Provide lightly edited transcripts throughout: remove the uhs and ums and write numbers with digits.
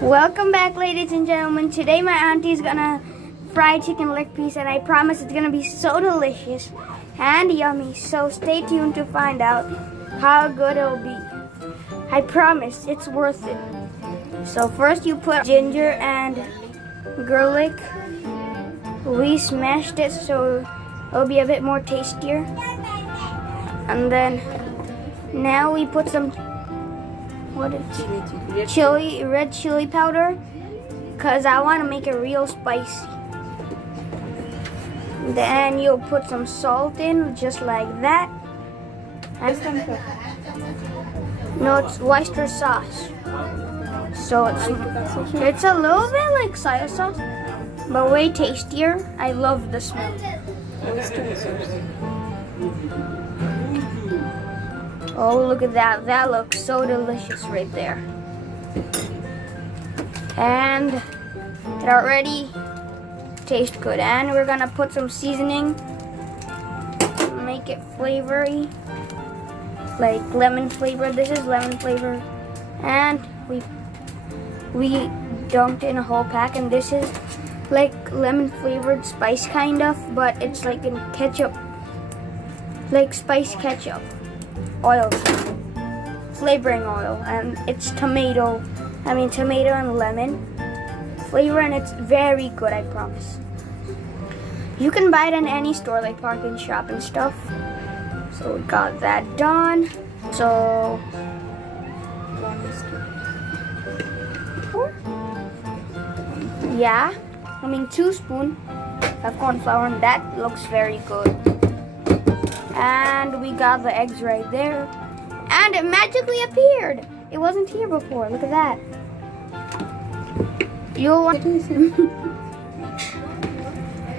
Welcome back, ladies and gentlemen. Today my auntie's gonna fry chicken leg piece, and I promise it's gonna be so delicious and yummy. So stay tuned to find out how good it'll be. I promise it's worth it. So first you put ginger and garlic. We smashed it so it'll be a bit more tastier. And then now we put some red chili powder, because I want to make it real spicy. Then you'll put some salt in, just like that. No, it's oyster sauce. So it's a little bit like soy sauce, but way tastier. I love the smell. Oh, look at that. That looks so delicious right there. And it already tastes good. And we're gonna put some seasoning, make it flavory, like lemon flavor. This is lemon flavor. And we dumped in a whole pack, and this is like lemon flavored spice kind of, but it's like in ketchup, like spice ketchup oil, flavoring oil, and it's tomato and lemon flavor, and it's very good, I promise. You can buy it in any store like Park and Shop and stuff. So we got that done. So yeah, 2 spoons of corn flour, and that looks very good. And we got the eggs right there. And it magically appeared. It wasn't here before. Look at that. You'll want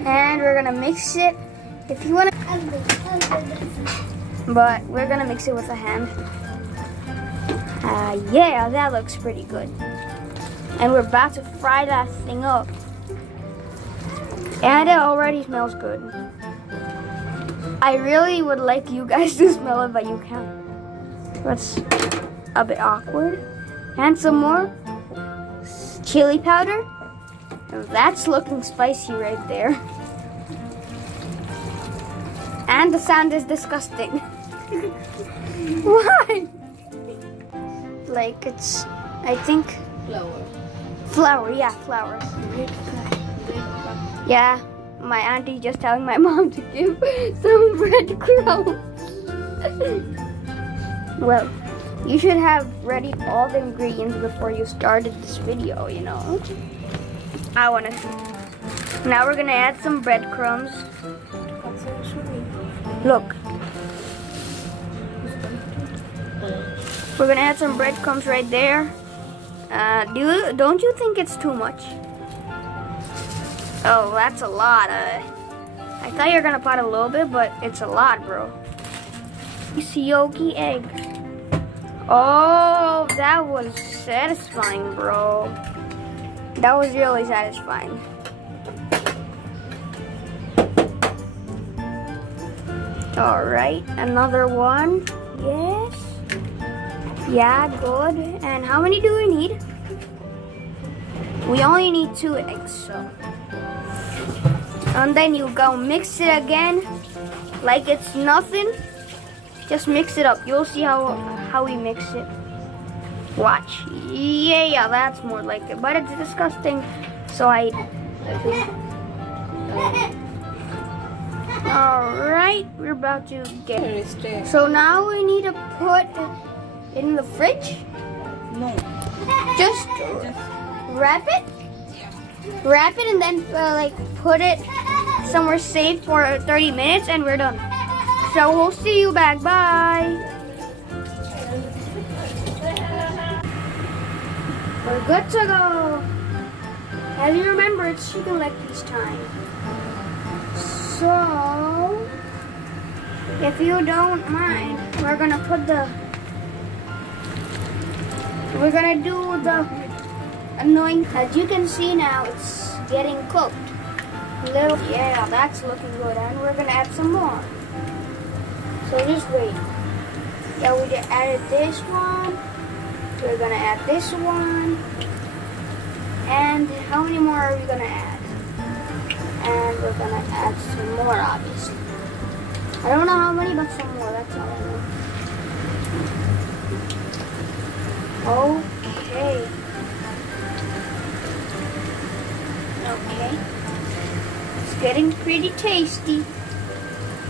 and we're gonna mix it. If you wanna, but we're gonna mix it with a hand. Yeah, that looks pretty good. And we're about to fry that thing up. And it already smells good. I really would like you guys to smell it, but you can't. That's a bit awkward. And some more chili powder. And that's looking spicy right there. And the sound is disgusting. Why? Like it's, I think, flour, yeah, flour. Yeah. My auntie just telling my mom to give some breadcrumbs. Well, you should have ready all the ingredients before you started this video, you know. Now we're gonna add some breadcrumbs. Look. We're gonna add some breadcrumbs right there. Don't you think it's too much? Oh, that's a lot. I thought you were gonna put a little bit, but it's a lot, bro. Yolky egg. Oh, that was satisfying, bro. That was really satisfying. All right, another one. Yes. Yeah, good. And how many do we need? We only need 2 eggs, so. And then you go mix it again like it's nothing. Just mix it up. You'll see how we mix it. Watch. Yeah, that's more like it. But it's disgusting. So Alright, we're about to get it. So now we need to put it in the fridge. No. Just wrap it. Wrap it and then like put it somewhere safe for 30 minutes and we're done. So we'll see you back. Bye. We're good to go. As you remember, it's chicken leg piece time. So, if you don't mind, we're gonna do the annoying. As you can see now, it's getting cooked. Yeah, that's looking good, and we're gonna add some more. So just wait. Yeah, we just added this one. We're gonna add this one. And how many more are we gonna add? And we're gonna add some more, obviously. I don't know how many, but some more, that's all I know. Okay. Okay. It's getting pretty tasty.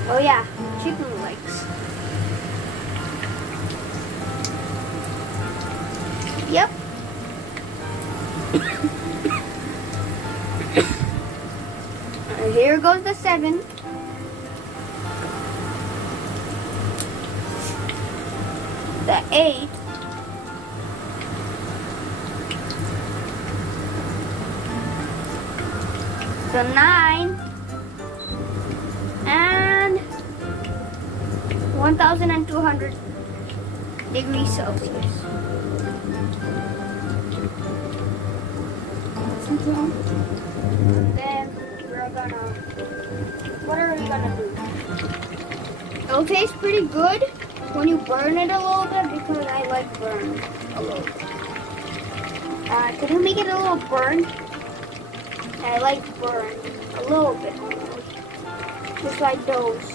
Oh yeah, chicken legs. Yep. And here goes the 7. The 8. The 9. And 1,200 degrees Celsius. Then we're gonna, what are we gonna do? It'll taste pretty good when you burn it a little bit, because I like burn a little bit. Can you make it a little burn? I like burn a little bit, just like those.